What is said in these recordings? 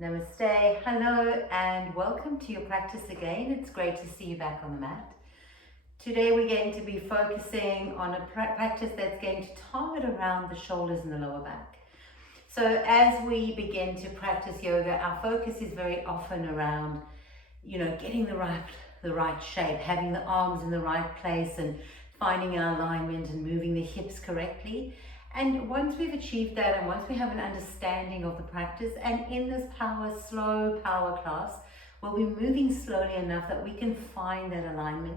Namaste, hello, and welcome to your practice again. It's great to see you back on the mat. Today we're going to be focusing on a practice that's going to target around the shoulders and the lower back. So as we begin to practice yoga, our focus is very often around, getting the right shape, having the arms in the right place and finding our alignment and moving the hips correctly. And once we've achieved that, and once we have an understanding of the practice, and in this slow power class, we'll be moving slowly enough that we can find that alignment.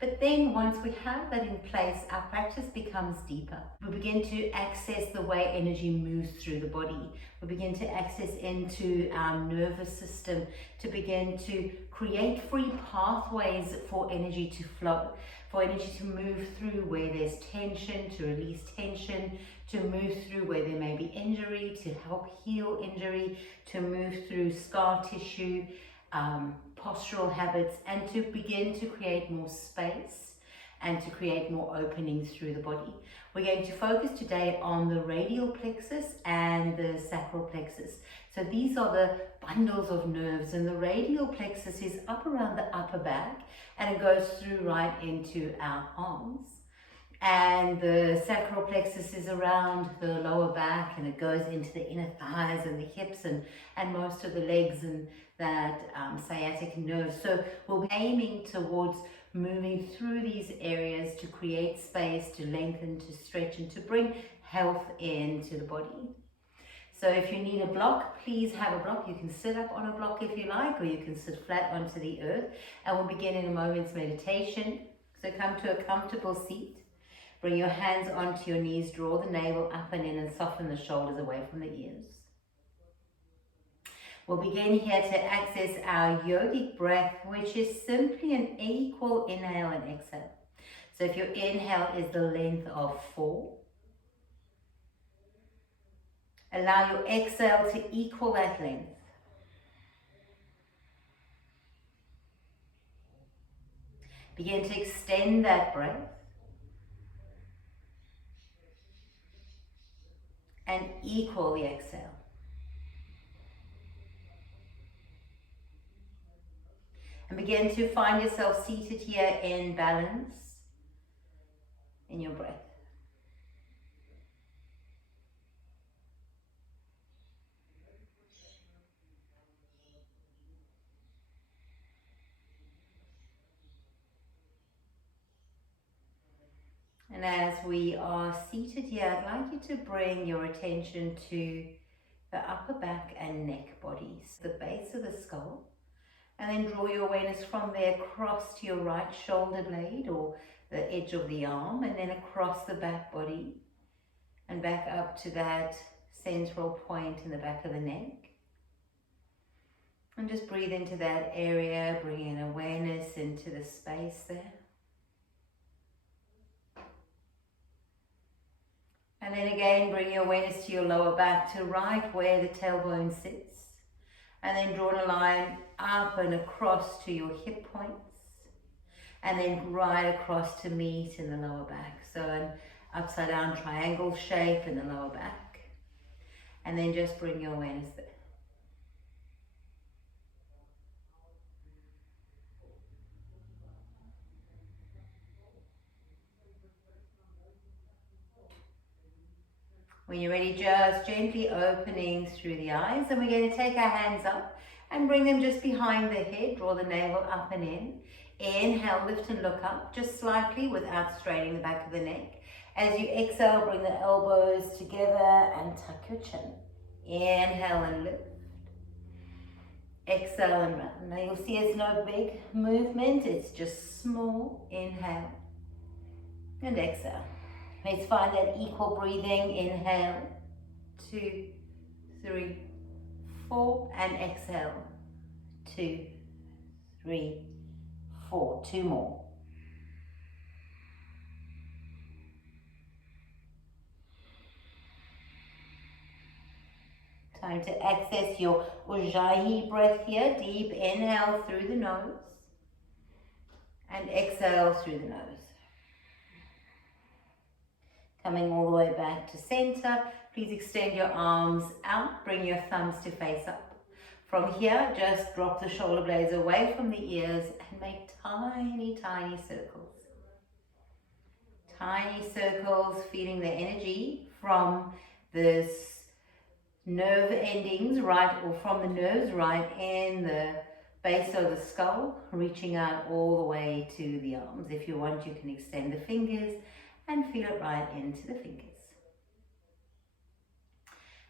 But then once we have that in place, our practice becomes deeper. We begin to access the way energy moves through the body. We begin to access into our nervous system to begin to create free pathways for energy to flow, for energy to move through where there's tension, to release tension, to move through where there may be injury, to help heal injury, to move through scar tissue, postural habits, and to begin to create more space and to create more openings through the body. We're going to focus today on the radial plexus and the sacral plexus. So these are the bundles of nerves, and the radial plexus is up around the upper back and it goes through right into our arms. And the sacral plexus is around the lower back and it goes into the inner thighs and the hips and most of the legs and that sciatic nerve. So we'll be aiming towards moving through these areas to create space, to lengthen, to stretch, and to bring health into the body. So if you need a block, please have a block. You can sit up on a block if you like, or you can sit flat onto the earth. And we'll begin in a moment's meditation. So come to a comfortable seat. Bring your hands onto your knees, draw the navel up and in, and soften the shoulders away from the ears. We'll begin here to access our yogic breath, which is simply an equal inhale and exhale. So if your inhale is the length of 4, allow your exhale to equal that length. Begin to extend that breath and equal the exhale. And begin to find yourself seated here in balance in your breath. And as we are seated here, I'd like you to bring your attention to the upper back and neck bodies, the base of the skull, and then draw your awareness from there across to your right shoulder blade or the edge of the arm, and then across the back body and back up to that central point in the back of the neck. And just breathe into that area, bringing awareness into the space there. And then again, bring your awareness to your lower back, to right where the tailbone sits. And then draw a line up and across to your hip points. And then right across to meet in the lower back. So an upside down triangle shape in the lower back. And then just bring your awareness there. When you're ready, just gently opening through the eyes, and we're going to take our hands up and bring them just behind the head. Draw the navel up and in. Inhale, lift and look up just slightly without straining the back of the neck. As you exhale, bring the elbows together and tuck your chin. Inhale and lift. Exhale and round. Now you'll see it's no big movement, it's just small. Inhale and exhale. Let's find that equal breathing. Inhale, 2, 3, 4, and exhale, 2, 3, 4. 2 more. Time to access your Ujjayi breath here. Deep inhale through the nose and exhale through the nose. Coming all the way back to center, please extend your arms out, bring your thumbs to face up. From here, just drop the shoulder blades away from the ears and make tiny, tiny circles. Tiny circles, feeling the energy from this nerve endings, right, or from the nerves right in the base of the skull, reaching out all the way to the arms. If you want, you can extend the fingers and feel it right into the fingers.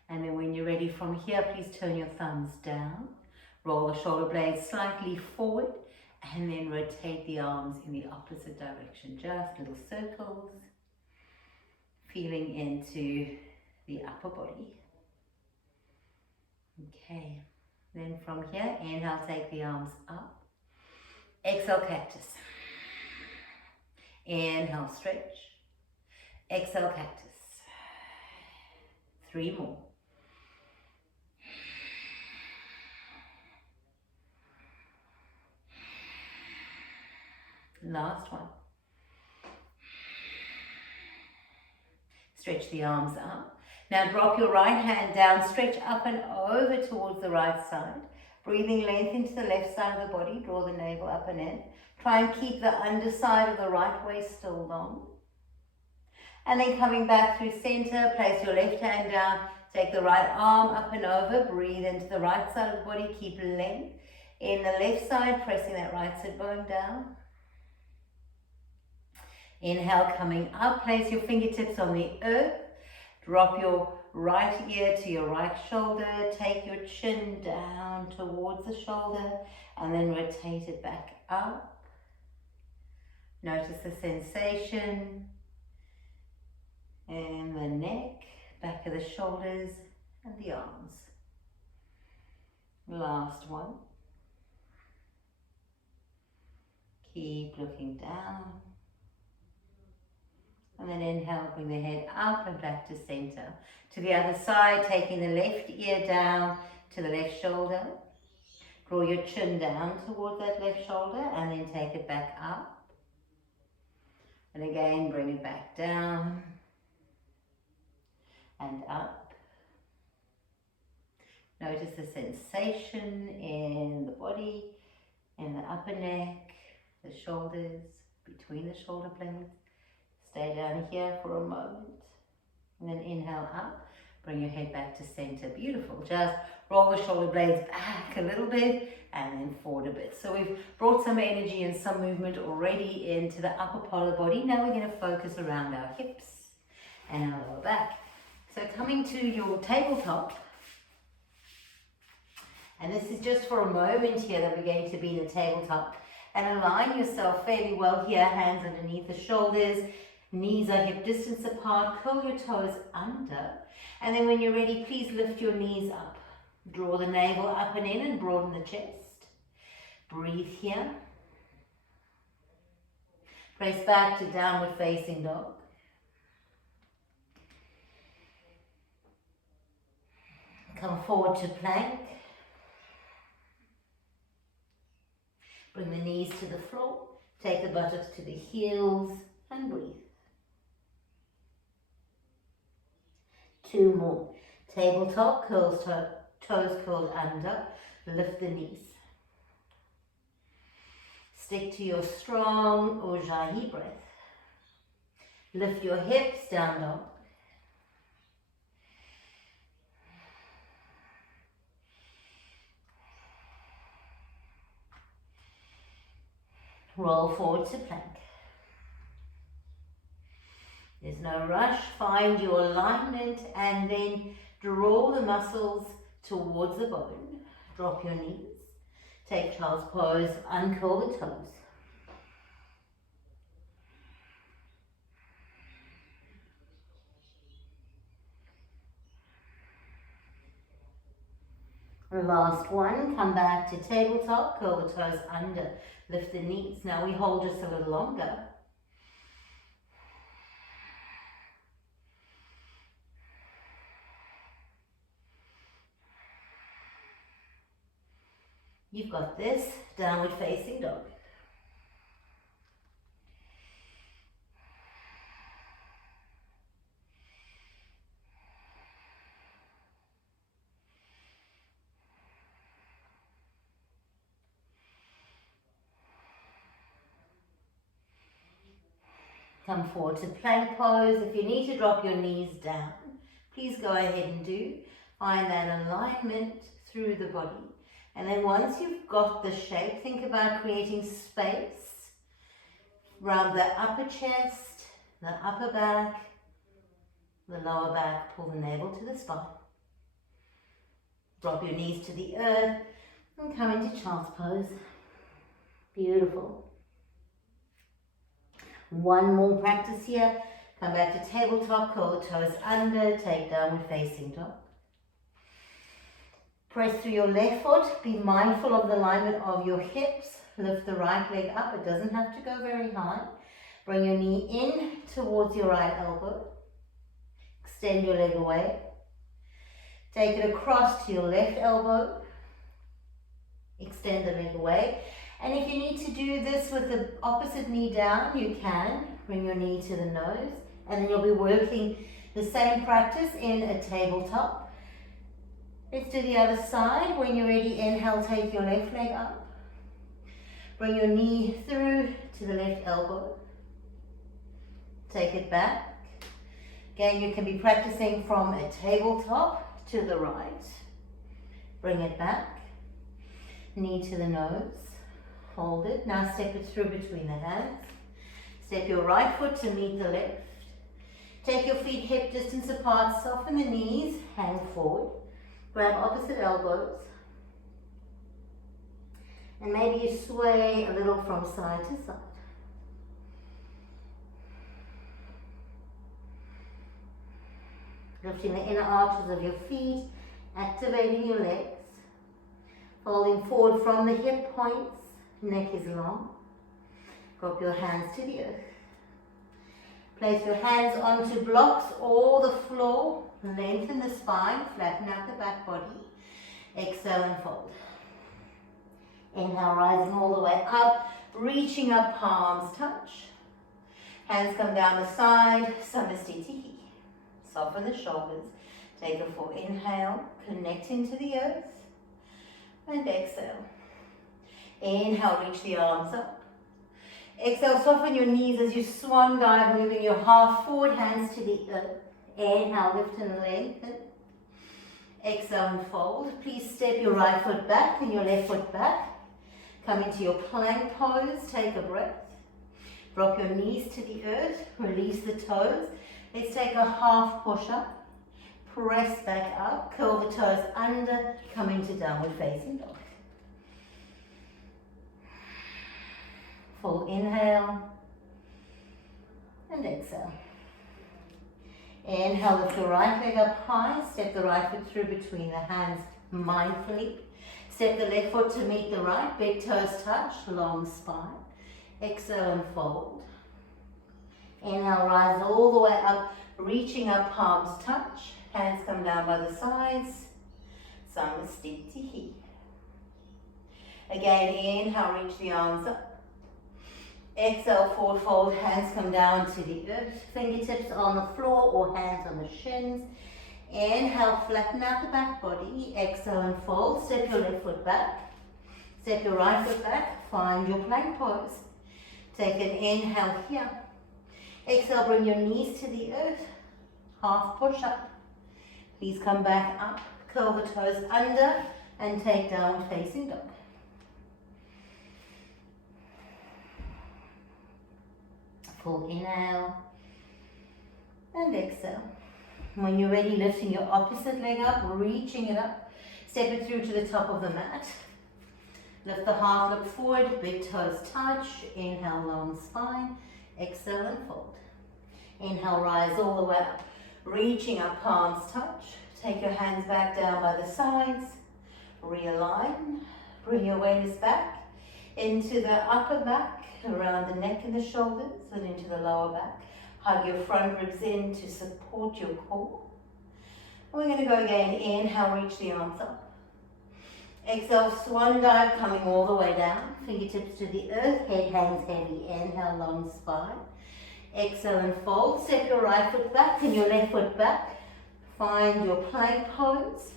And then when you're ready from here, please turn your thumbs down, roll the shoulder blades slightly forward, and then rotate the arms in the opposite direction. Just little circles, feeling into the upper body. Okay, then from here, inhale, take the arms up. Exhale, cactus. Inhale, stretch. Exhale, cactus. 3 more. Last one. Stretch the arms up. Now drop your right hand down, stretch up and over towards the right side. Breathing length into the left side of the body, draw the navel up and in. Try and keep the underside of the right waist still long. And then coming back through center, place your left hand down, take the right arm up and over, breathe into the right side of the body, keep length. In the left side, pressing that right sit bone down. Inhale, coming up, place your fingertips on the earth. Drop your right ear to your right shoulder. Take your chin down towards the shoulder and then rotate it back up. Notice the sensation in the neck, back of the shoulders and the arms. Last one. Keep looking down. And then inhale, bring the head up and back to center. To the other side, taking the left ear down to the left shoulder. Draw your chin down towards that left shoulder and then take it back up. And again, bring it back down and up. Notice the sensation in the body, in the upper neck, the shoulders, between the shoulder blades. Stay down here for a moment and then inhale up, bring your head back to center. Beautiful. Just roll the shoulder blades back a little bit and then forward a bit. So we've brought some energy and some movement already into the upper part of the body. Now we're going to focus around our hips and our lower back. So coming to your tabletop, and this is just for a moment here that we're going to be in the tabletop, and align yourself fairly well here, hands underneath the shoulders. Knees are hip distance apart, curl your toes under, and then when you're ready, please lift your knees up. Draw the navel up and in and broaden the chest. Breathe here. Press back to downward facing dog. Come forward to plank. Bring the knees to the floor. Take the buttocks to the heels and breathe. 2 more. Tabletop, curls, toes curled under. Lift the knees. Stick to your strong Ujjayi breath. Lift your hips, down dog. Roll forward to plank. There's no rush. Find your alignment and then draw the muscles towards the bone. Drop your knees. Take child's pose. Uncurl the toes. Last one. Come back to tabletop. Curl the toes under. Lift the knees. Now we hold just a little longer. You've got this. Downward facing dog. Come forward to plank pose. If you need to drop your knees down, please go ahead and do. Find that alignment through the body. And then once you've got the shape, think about creating space around the upper chest, the upper back, the lower back. Pull the navel to the spine. Drop your knees to the earth and come into child's pose. Beautiful. One more practice here. Come back to tabletop, curl the toes under, take downward facing dog. Press through your left foot. Be mindful of the alignment of your hips. Lift the right leg up. It doesn't have to go very high. Bring your knee in towards your right elbow. Extend your leg away. Take it across to your left elbow. Extend the leg away. And if you need to do this with the opposite knee down, you can. Bring your knee to the nose. And then you'll be working the same practice in a tabletop. Let's do the other side. When you're ready, inhale, take your left leg up. Bring your knee through to the left elbow. Take it back. Again, you can be practicing from a tabletop to the right. Bring it back. Knee to the nose. Hold it. Now step it through between the hands. Step your right foot to meet the left. Take your feet hip distance apart. Soften the knees. Hang forward. Grab opposite elbows. And maybe you sway a little from side to side. Lifting the inner arches of your feet, activating your legs. Folding forward from the hip points, neck is long. Drop your hands to the earth. Place your hands onto blocks or the floor. Lengthen the spine, flatten out the back body. Exhale and fold. Inhale, rising all the way up, reaching up, palms touch. Hands come down the side, Samastitihi. Soften the shoulders. Take a full inhale, connecting to the earth. And exhale. Inhale, reach the arms up. Exhale, soften your knees as you swan dive, moving your half forward, hands to the earth. Inhale, lift and lengthen. Exhale and fold. Please step your right foot back and your left foot back. Come into your plank pose. Take a breath. Drop your knees to the earth. Release the toes. Let's take a half push-up. Press back up. Curl the toes under. Come into downward facing dog. Full inhale. And exhale. Inhale, lift the right leg up high. Step the right foot through between the hands mindfully. Step the left foot to meet the right. Big toes touch. Long spine. Exhale and fold. Inhale, rise all the way up. Reaching up, palms touch. Hands come down by the sides. Samastitihi. Again, inhale, reach the arms up. Exhale, forward fold, hands come down to the earth, fingertips on the floor or hands on the shins. Inhale, flatten out the back body. Exhale and fold. Step your left foot back. Step your right foot back. Find your plank pose. Take an inhale here. Exhale, bring your knees to the earth. Half push up. Please come back up. Curl the toes under and take downward facing dog. Full inhale and exhale. When you're ready, lifting your opposite leg up, reaching it up. Step it through to the top of the mat. Lift the heart, look forward, big toes touch. Inhale, long spine. Exhale and fold. Inhale, rise all the way up. Reaching up, palms touch. Take your hands back down by the sides. Realign. Bring your awareness back into the upper back, around the neck and the shoulders, and into the lower back. Hug your front ribs in to support your core. We're going to go again. Inhale, reach the arms up. Exhale, swan dive, coming all the way down. Fingertips to the earth, head hangs heavy. Inhale, long spine. Exhale and fold. Step your right foot back and your left foot back. Find your plank pose.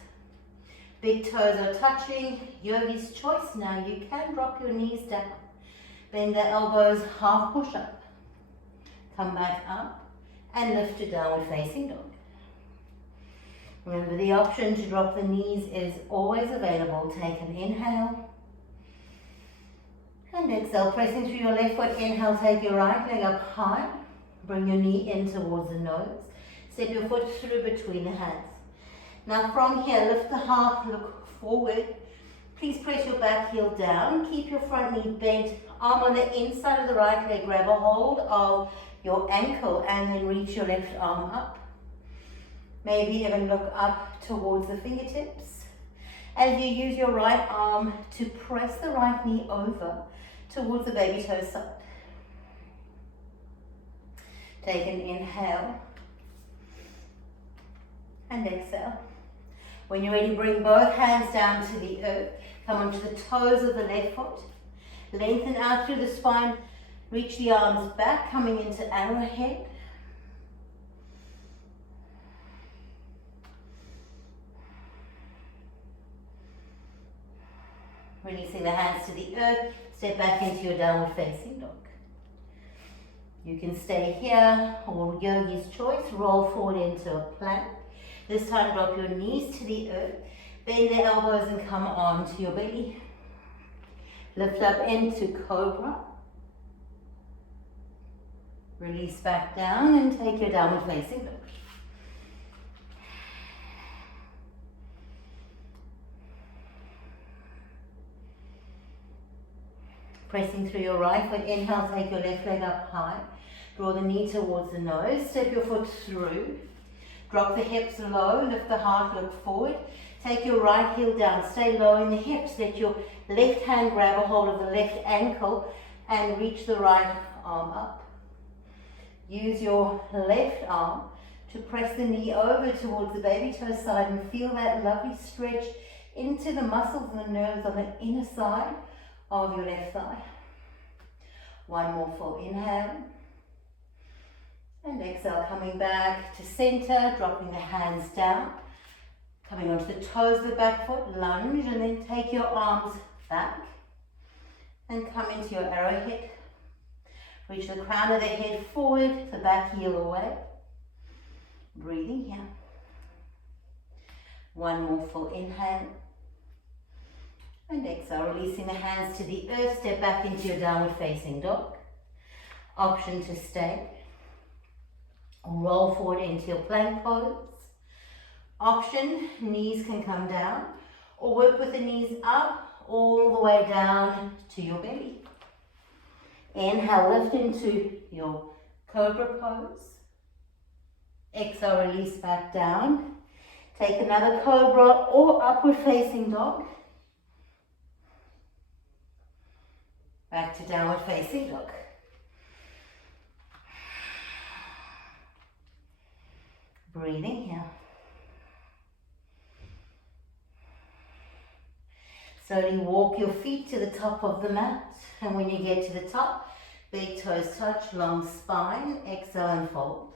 Big toes are touching. Yogi's choice. Now you can drop your knees down. Bend the elbows, half push up. Come back up and lift to downward facing dog. Remember, the option to drop the knees is always available. Take an inhale and exhale, pressing through your left foot. Inhale, take your right leg up high. Bring your knee in towards the nose. Step your foot through between the hands. Now from here, lift the heart, look forward. Please press your back heel down. Keep your front knee bent. Arm on the inside of the right leg. Grab a hold of your ankle and then reach your left arm up. Maybe even look up towards the fingertips. As you use your right arm to press the right knee over towards the baby toe side. Take an inhale and exhale. When you're ready, bring both hands down to the earth. Come onto the toes of the left foot. Lengthen out through the spine. Reach the arms back, coming into arrowhead. Releasing the hands to the earth. Step back into your downward facing dog. You can stay here, or yogi's choice. Roll forward into a plank. This time drop your knees to the earth. Bend the elbows and come onto your belly. Lift up into cobra. Release back down and take your downward facing dog. Pressing through your right foot, inhale, take your left leg up high. Draw the knee towards the nose, step your foot through. Drop the hips low, lift the heart, look forward. Take your right heel down, stay low in the hips. Let your left hand grab a hold of the left ankle and reach the right arm up. Use your left arm to press the knee over towards the baby toe side and feel that lovely stretch into the muscles and the nerves on the inner side of your left thigh. One more full inhale. And exhale, coming back to center, dropping the hands down. Coming onto the toes of the back foot, lunge, and then take your arms back. And come into your arrowhead. Reach the crown of the head forward, the back heel away. Breathing here. One more full inhale. And exhale, releasing the hands to the earth. Step back into your downward facing dog. Option to stay. Roll forward into your plank pose. Option, knees can come down, or work with the knees up all the way down to your belly. Inhale, lift into your cobra pose. Exhale, release back down. Take another cobra or upward facing dog. Back to downward facing dog. Breathing here. Slowly walk your feet to the top of the mat. And when you get to the top, big toes touch, long spine. Exhale and fold.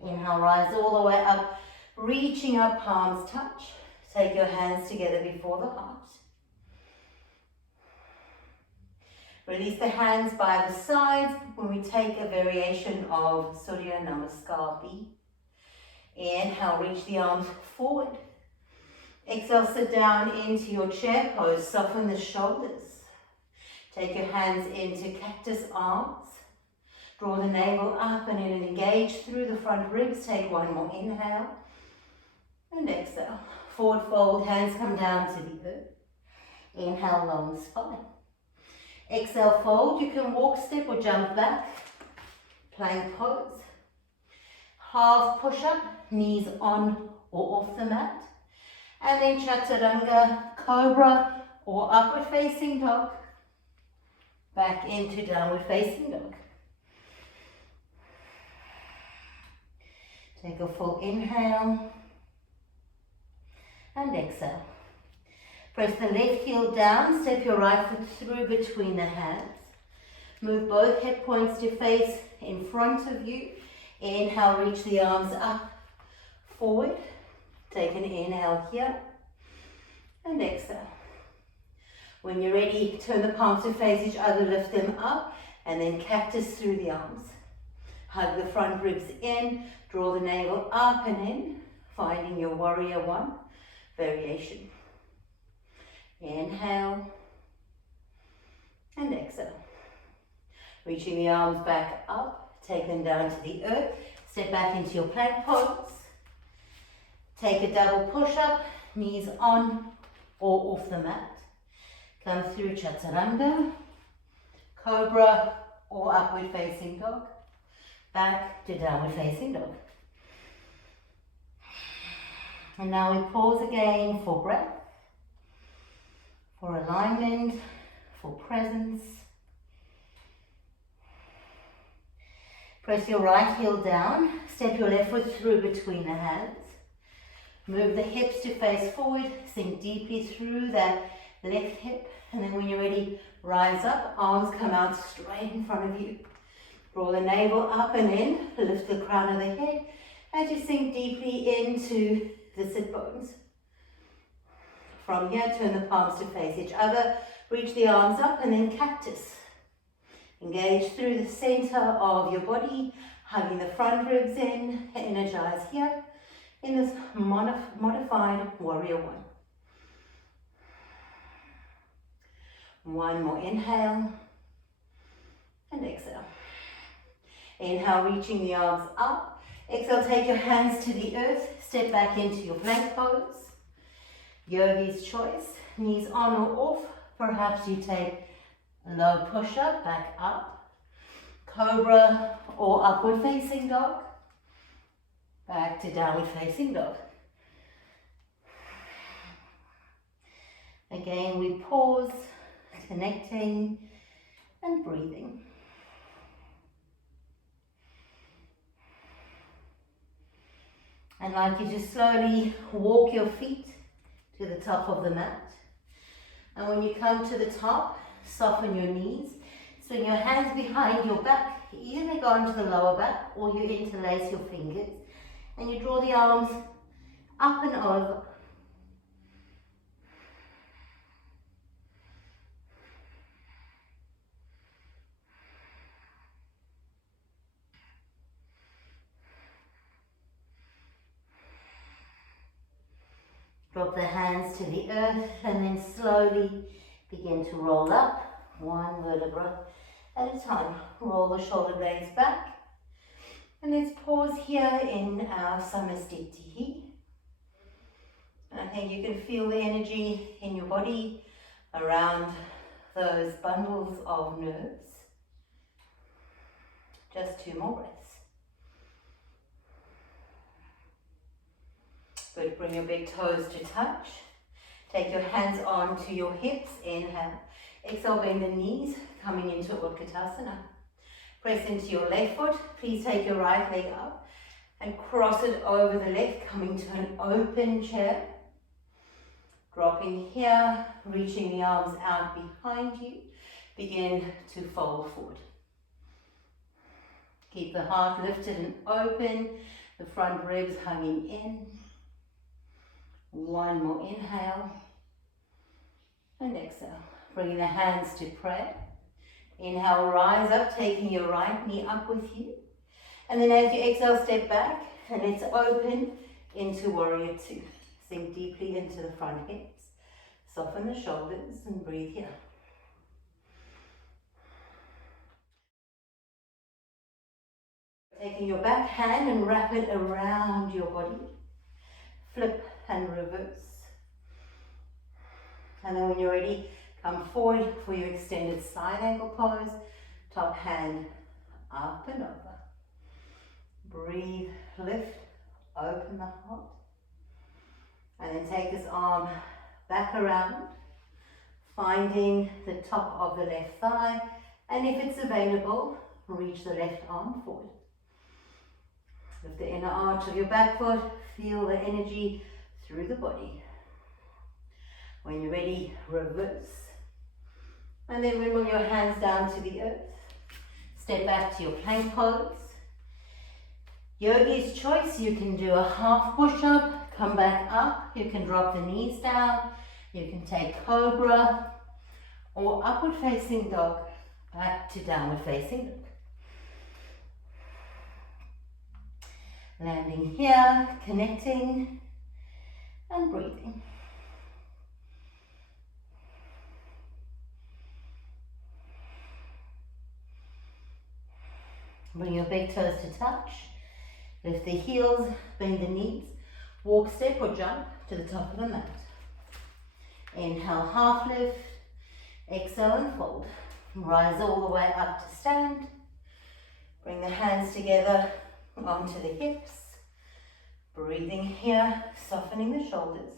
Inhale, rise all the way up, reaching up, palms touch. Take your hands together before the heart. Release the hands by the sides when we take a variation of Surya Namaskar B. Inhale, reach the arms forward. Exhale, sit down into your chair pose. Soften the shoulders. Take your hands into cactus arms. Draw the navel up and then engage through the front ribs. Take one more inhale. And exhale. Forward fold, hands come down to the earth. Inhale, long spine. Exhale, fold. You can walk, step or jump back. Plank pose. Half push-up, knees on or off the mat. And then chaturanga, cobra or upward facing dog. Back into downward facing dog. Take a full inhale. And exhale. Press the left heel down, step your right foot through between the hands. Move both hip points to face in front of you. Inhale, reach the arms up, forward. Take an inhale here. And exhale. When you're ready, turn the palms to face each other, lift them up. And then cactus through the arms. Hug the front ribs in, draw the navel up and in, finding your warrior one variation. Inhale and exhale. Reaching the arms back up, take them down to the earth, step back into your plank pose. Take a double push-up, knees on or off the mat. Come through chaturanga, cobra or upward facing dog. Back to downward facing dog. And now we pause again for breath, for alignment, for presence. Press your right heel down, step your left foot through between the hands. Move the hips to face forward, sink deeply through that left hip, and then when you're ready, rise up, arms come out straight in front of you. Draw the navel up and in, lift the crown of the head as you sink deeply into the sit bones. From here, turn the palms to face each other, reach the arms up and then cactus. Engage through the center of your body, hugging the front ribs in, energize here in this modified warrior one. One more inhale and exhale. Inhale, reaching the arms up. Exhale, take your hands to the earth, step back into your plank pose. Yogi's choice, knees on or off. Perhaps you take a low push-up, back up. Cobra or upward facing dog. Back to downward facing dog. Again, we pause, connecting and breathing. And I'd like you to slowly walk your feet to the top of the mat. And when you come to the top, soften your knees. Swing your hands behind your back. Either they go onto the lower back or you interlace your fingers. And you draw the arms up and over. Drop the hands to the earth and then slowly begin to roll up, one vertebra at a time. Roll the shoulder blades back. And let's pause here in our Samastitihi. And I think you can feel the energy in your body around those bundles of nerves. Just 2 more breaths. Good, bring your big toes to touch. Take your hands onto your hips, inhale. Exhale, bend the knees, coming into Utkatasana. Press into your left foot. Please take your right leg up and cross it over the left, coming to an open chair. Dropping here, reaching the arms out behind you. Begin to fold forward. Keep the heart lifted and open, the front ribs hanging in. One more inhale and exhale. Bringing the hands to prayer. Inhale, rise up, taking your right knee up with you. And then as you exhale, step back and let's open into warrior two. Sink deeply into the front hips. Soften the shoulders and breathe here. Taking your back hand and wrap it around your body. Flip and reverse. And then when you're ready, come forward for your extended side angle pose. Top hand up and over. Breathe, lift, open the heart. And then take this arm back around, finding the top of the left thigh. And if it's available, reach the left arm forward. Lift the inner arch of your back foot. Feel the energy through the body. When you're ready, reverse. And then remove your hands down to the earth. Step back to your plank pose. Yogi's choice, you can do a half push-up, come back up. You can drop the knees down. You can take cobra or upward facing dog. Back to downward facing dog. Landing here, connecting and breathing. Bring your big toes to touch. Lift the heels, bend the knees. Walk, step or jump to the top of the mat. Inhale, half lift. Exhale and fold. Rise all the way up to stand. Bring the hands together onto the hips. Breathing here, softening the shoulders.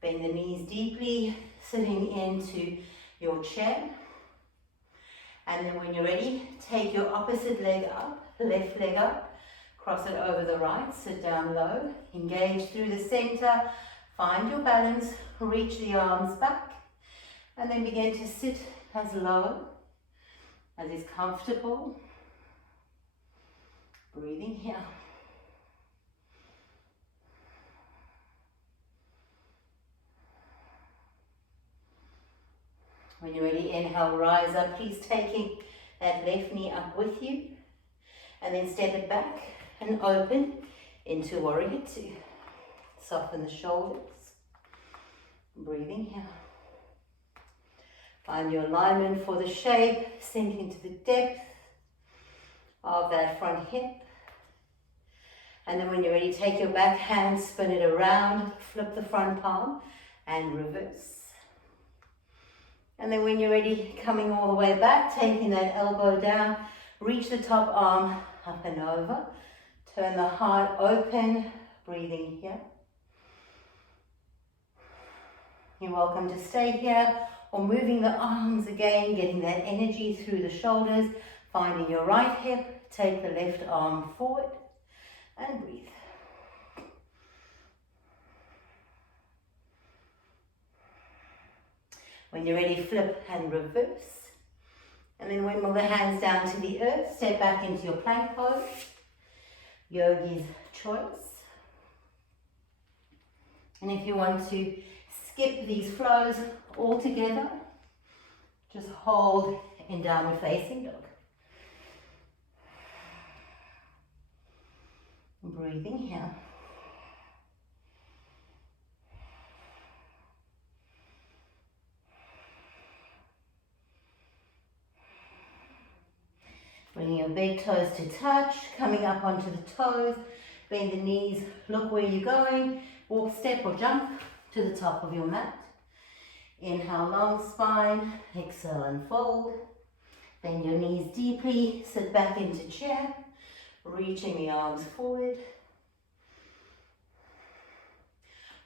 Bend the knees deeply, sitting into your chair. And then when you're ready, take your opposite leg up, left leg up, cross it over the right, sit down low, engage through the center, find your balance, reach the arms back, and then begin to sit as low as is comfortable. Breathing here. When you're ready, inhale, rise up. Please taking that left knee up with you. And then step it back and open into warrior two. Soften the shoulders. Breathing here. Find your alignment for the shape. Sink into the depth of that front hip. And then when you're ready, take your back hand, spin it around, flip the front palm and reverse. And then when you're ready, coming all the way back, taking that elbow down, reach the top arm up and over. Turn the heart open, breathing here. You're welcome to stay here or moving the arms again, getting that energy through the shoulders, finding your right hip, take the left arm forward and breathe. When you're ready, flip and reverse. And then wimble the hands down to the earth, step back into your plank pose. Yogi's choice. And if you want to skip these flows altogether, just hold in downward facing dog. Breathing here. Bringing your big toes to touch, coming up onto the toes, bend the knees, look where you're going, walk, step or jump to the top of your mat. Inhale, long spine, exhale and fold. Bend your knees deeply, sit back into chair, reaching the arms forward.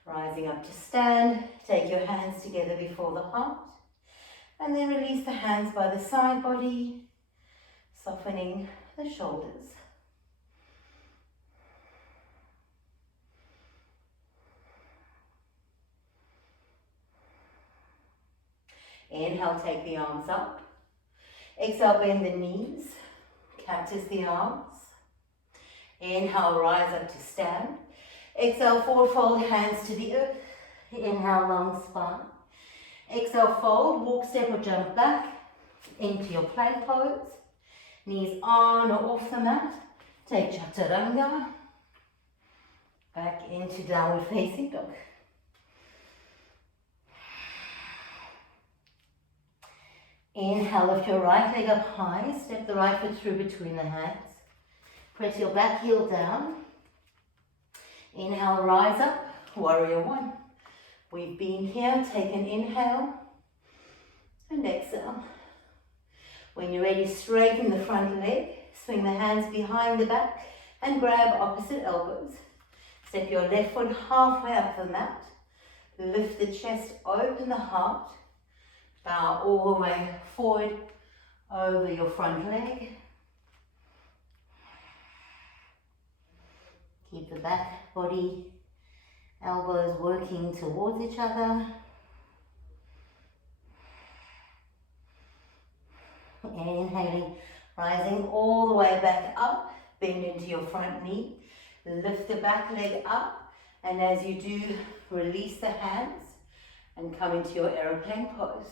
Rising up to stand, take your hands together before the heart, and then release the hands by the side body, softening the shoulders. Inhale, take the arms up. Exhale, bend the knees, cactus the arms. Inhale, rise up to stand. Exhale, forward fold, hands to the earth. Inhale, long spine. Exhale, fold, walk, step or jump back into your plank pose. Knees on or off the mat. Take chaturanga. Back into downward facing dog. Inhale, lift your right leg up high. Step the right foot through between the hands. Press your back heel down. Inhale, rise up, warrior one. We've been here, take an inhale and exhale. When you're ready, straighten the front leg, swing the hands behind the back and grab opposite elbows. Step your left foot halfway up the mat. Lift the chest, open the heart. Bow all the way forward over your front leg. Keep the back body, elbows working towards each other. Inhaling, rising all the way back up, bend into your front knee, lift the back leg up, and as you do, release the hands and come into your aeroplane pose.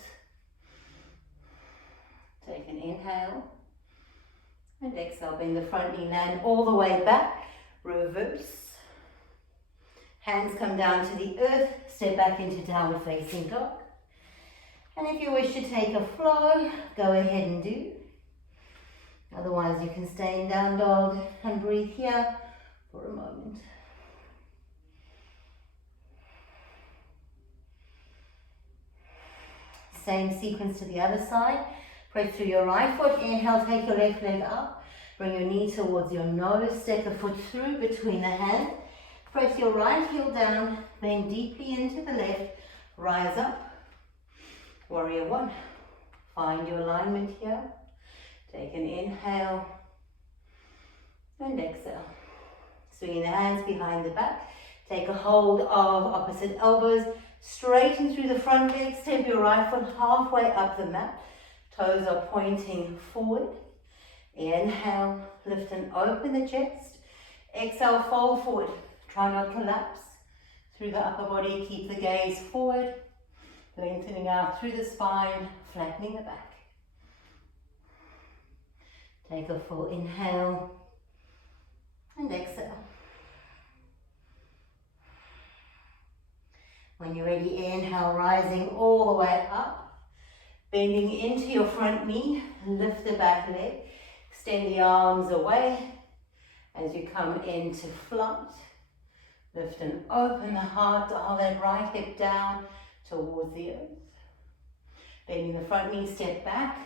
Take an inhale and exhale. Bend the front knee, land all the way back. Reverse. Hands come down to the earth. Step back into downward facing dog. And if you wish to take a flow, go ahead and do. Otherwise, you can stay in down dog and breathe here for a moment. Same sequence to the other side. Press through your right foot. Inhale, take your left leg up. Bring your knee towards your nose. Step a foot through between the hands. Press your right heel down. Bend deeply into the left. Rise up. Warrior one. Find your alignment here. Take an inhale and exhale. Swinging the hands behind the back. Take a hold of opposite elbows. Straighten through the front leg. Step your right foot halfway up the mat. Toes are pointing forward. Inhale, lift and open the chest. Exhale, fold forward. Try not to collapse through the upper body. Keep the gaze forward. Lengthening out through the spine, flattening the back. Take a full inhale and exhale. When you're ready, inhale, rising all the way up. Bending into your front knee, lift the back leg. Extend the arms away as you come into flight. Lift and open the heart, dial that right hip down towards the earth. Bending the front knee, step back.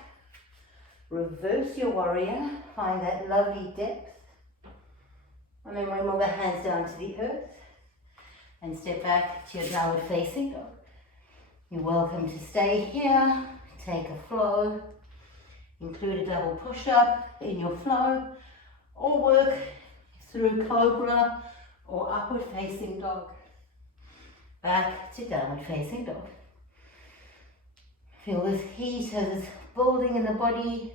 Reverse your warrior, find that lovely depth. And then bring all the hands down to the earth. And step back to your downward facing dog. You're welcome to stay here, take a flow. Include a double push-up in your flow. Or work through cobra or upward facing dog. Back to downward facing dog. Feel this heat as it's building in the body.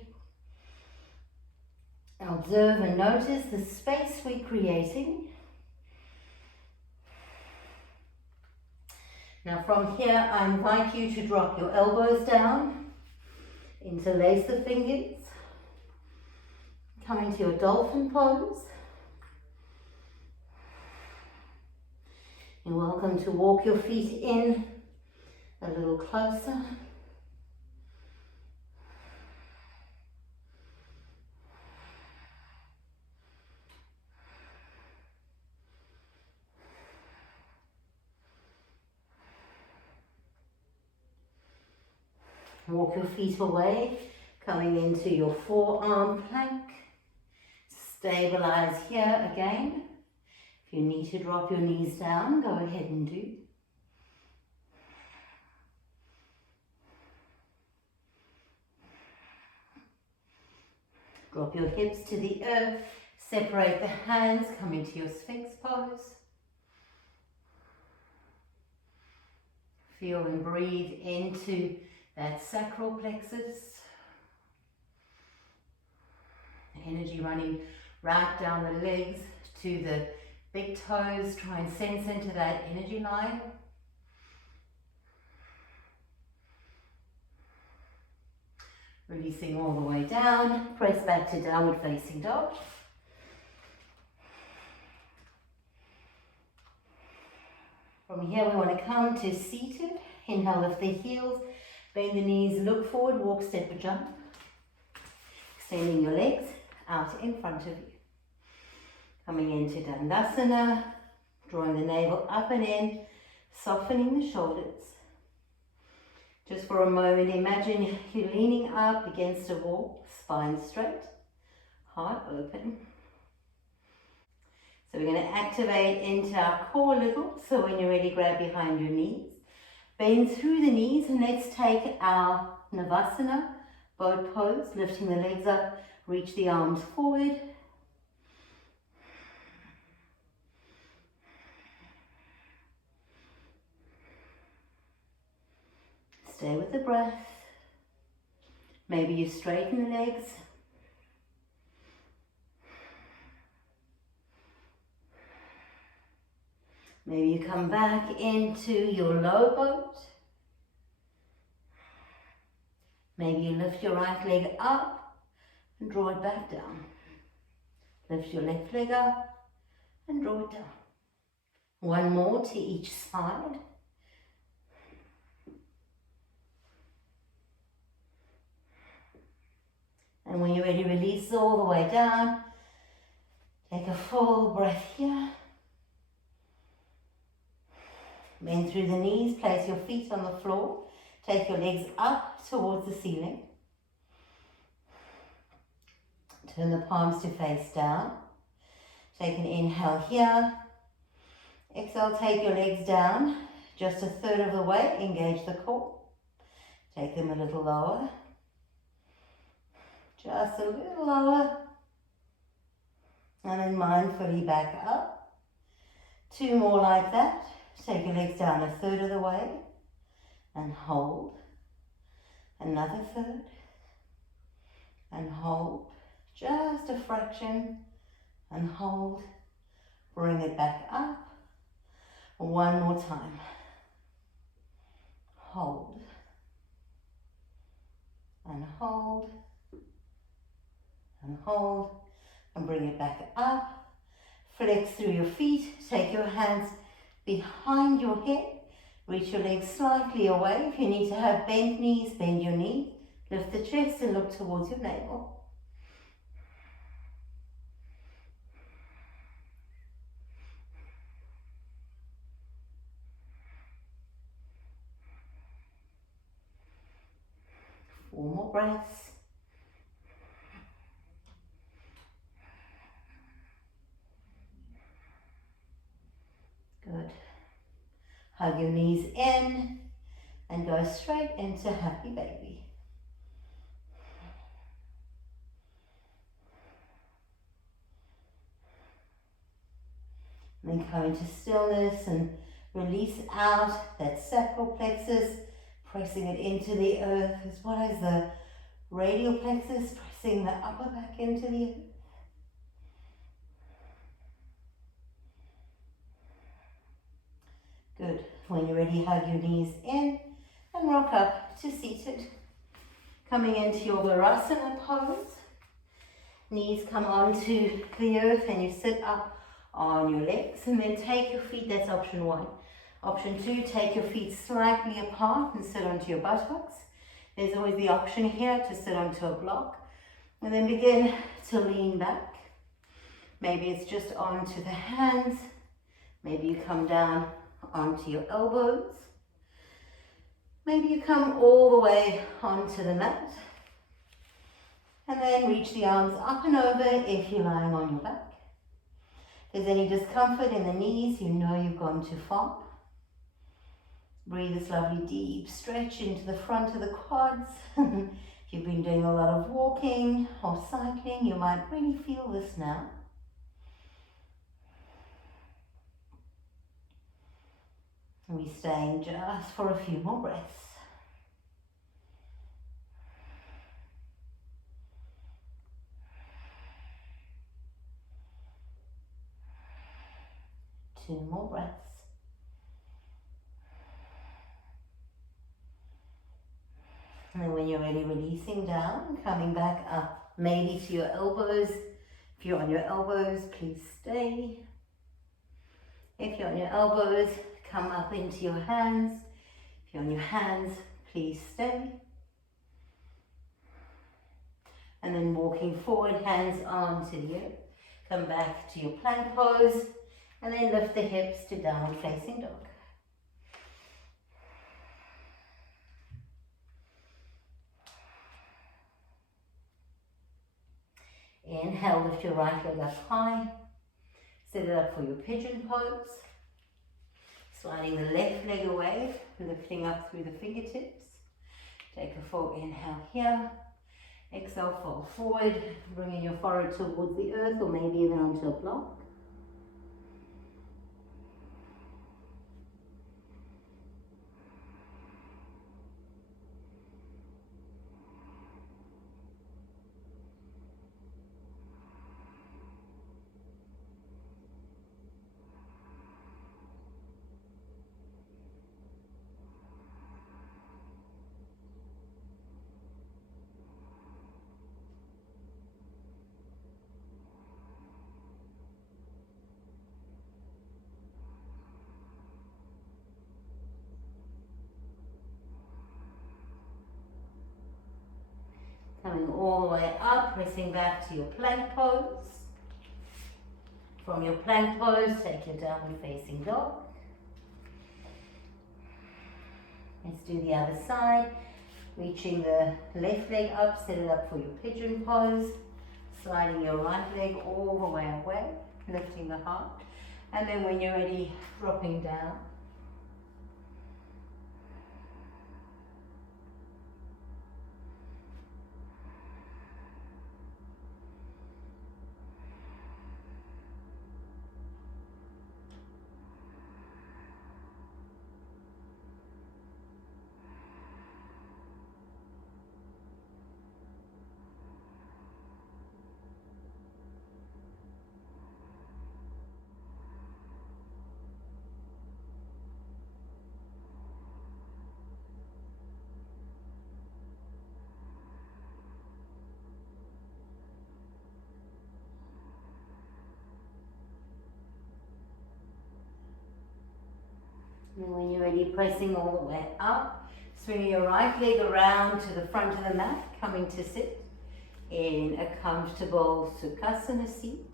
Observe and notice the space we're creating. Now from here, I invite you to drop your elbows down, interlace the fingers, come into your dolphin pose. You're welcome to walk your feet in a little closer. Walk your feet away, coming into your forearm plank. Stabilize here again. If you need to drop your knees down, go ahead and do. Drop your hips to the earth. Separate the hands, come into your Sphinx pose. Feel and breathe into that sacral plexus. Energy running right down the legs to the big toes. Try and sense into that energy line. Releasing all the way down. Press back to downward facing dog. From here we want to come to seated. Inhale, lift the heels. Bend the knees, look forward, walk, step, or jump. Extending your legs out in front of you. Coming into Dandasana, drawing the navel up and in, softening the shoulders. Just for a moment, imagine you're leaning up against a wall, spine straight, heart open. So we're going to activate into our core a little. So when you're ready, grab behind your knees. Bend through the knees and let's take our Navasana, boat pose, lifting the legs up, reach the arms forward. Stay with the breath. Maybe you straighten the legs. Maybe you come back into your low boat. Maybe you lift your right leg up and draw it back down. Lift your left leg up and draw it down. One more to each side. And when you're ready, release all the way down. Take a full breath here. Bend through the knees, place your feet on the floor. Take your legs up towards the ceiling. Turn the palms to face down. Take an inhale here. Exhale, take your legs down. Just a third of the way, engage the core. Take them a little lower. Just a little lower. And then mindfully back up. 2 more like that. Take your legs down a third of the way. And hold. Another third. And hold. Just a fraction. And hold. Bring it back up. 1 more time. Hold. And hold. And hold. And bring it back up. Flex through your feet. Take your hands behind your head. Reach your legs slightly away. If you need to have bent knees, bend your knees. Lift the chest and look towards your navel. Four more breaths. Good. Hug your knees in and go straight into happy baby. And then come into stillness and release out that sacral plexus, pressing it into the earth, as well as the radial plexus, pressing the upper back into the earth. Good. When you're ready, hug your knees in and rock up to seated. Coming into your Virasana pose. Knees come onto the earth and you sit up on your legs, and then take your feet, that's option 1. Option 2, take your feet slightly apart and sit onto your buttocks. There's always the option here to sit onto a block. And then begin to lean back. Maybe it's just onto the hands. Maybe you come down onto your elbows. Maybe you come all the way onto the mat. And then reach the arms up and over if you're lying on your back. If there's any discomfort in the knees, you know you've gone too far. Breathe this lovely deep stretch into the front of the quads. If you've been doing a lot of walking or cycling, you might really feel this now. And we're staying just for a few more breaths. Two more breaths. And then when you're ready, releasing down, coming back up, maybe to your elbows. If you're on your elbows, please stay. If you're on your elbows, come up into your hands. If you're on your hands, please stay. And then walking forward, hands onto the earth. Come back to your plank pose. And then lift the hips to downward facing dog. Inhale, lift your right leg up high. Set it up for your pigeon pose. Sliding the left leg away, lifting up through the fingertips. Take a full inhale here. Exhale, fold forward, bringing your forehead towards the earth or maybe even onto a block. Coming all the way up, pressing back to your plank pose. From your plank pose, take your downward facing dog. Let's do the other side. Reaching the left leg up, set it up for your pigeon pose. Sliding your right leg all the way away, lifting the heart. And then when you're ready, dropping down. And when you're ready, pressing all the way up, swing your right leg around to the front of the mat, coming to sit in a comfortable Sukhasana seat.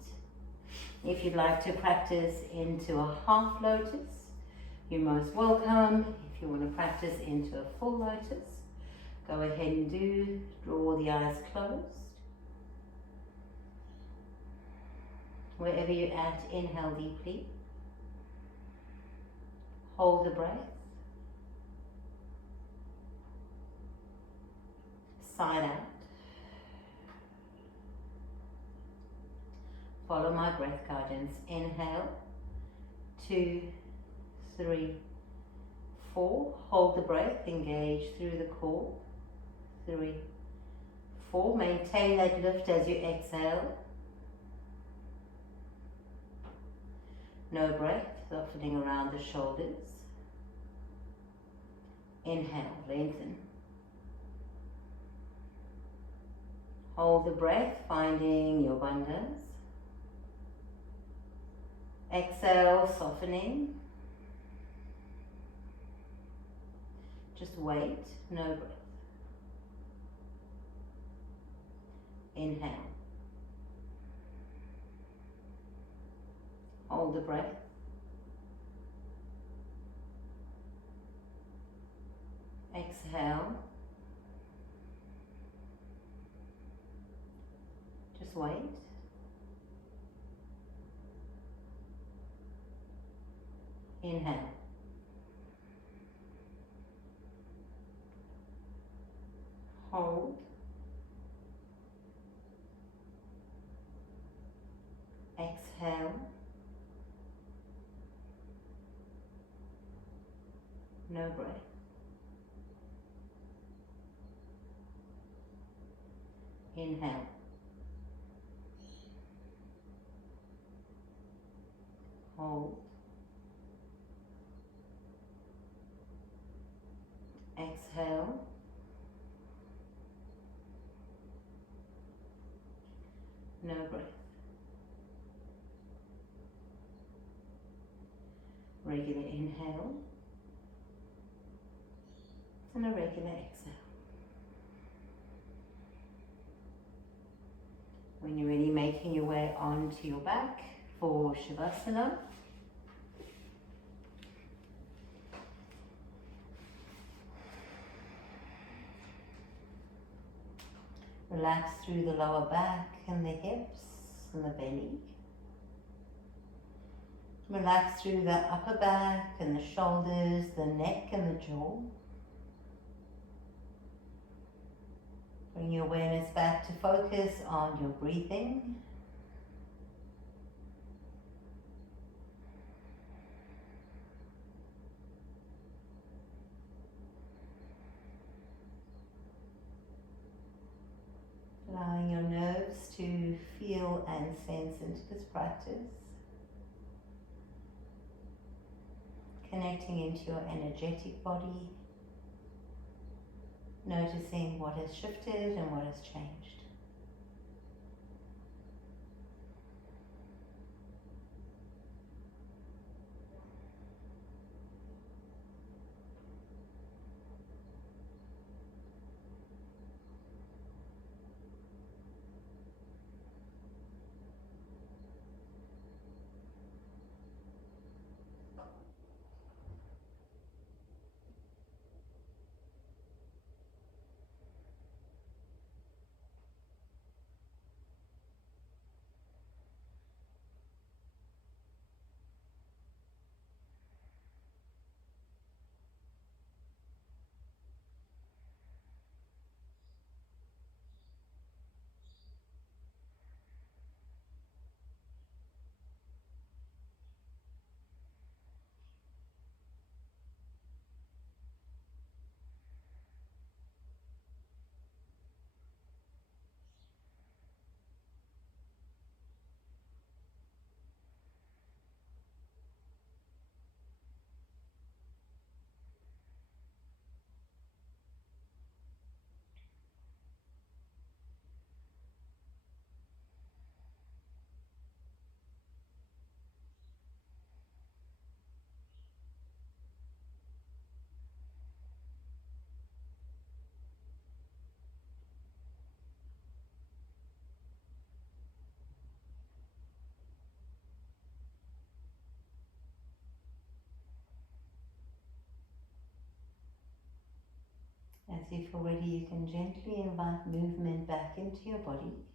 If you'd like to practice into a half lotus, you're most welcome. If you want to practice into a full lotus, go ahead and do. Draw the eyes closed. Wherever you're at, inhale deeply. Hold the breath. Sigh out. Follow my breath guidance. Inhale. 2, 3, 4. Hold the breath. Engage through the core. 3, 4. Maintain that lift as you exhale. No breath. Softening around the shoulders. Inhale, lengthen. Hold the breath, finding your bandhas. Exhale, softening. Just wait, no breath. Inhale. Hold the breath. Exhale. Just wait. Inhale. Hold. Exhale. No breath. Inhale. Hold. Exhale. No breath. Regular inhale and a regular exhale. When you're ready, making your way onto your back for Shavasana. Relax through the lower back and the hips and the belly. Relax through the upper back and the shoulders, the neck and the jaw. Bring your awareness back to focus on your breathing. Allowing your nerves to feel and sense into this practice. Connecting into your energetic body. Noticing what has shifted and what has changed. As you feel ready, you can gently invite movement back into your body.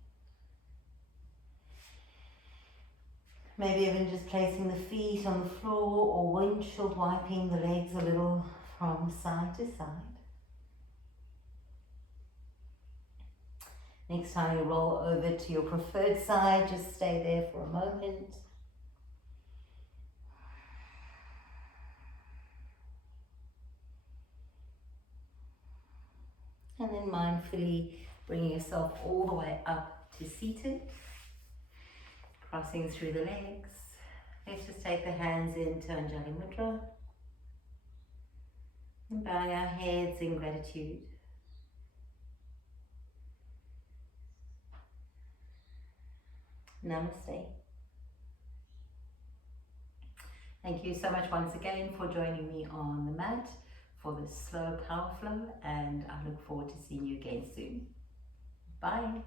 Maybe even just placing the feet on the floor or windshield wiping the legs a little from side to side. Next time you roll over to your preferred side, just stay there for a moment. And then mindfully bring yourself all the way up to seated, crossing through the legs. Let's just take the hands into Anjali Mudra and bowing our heads in gratitude. Namaste. Thank you so much once again for joining me on the mat for this slow power flow, and I look forward to seeing you again soon. Bye.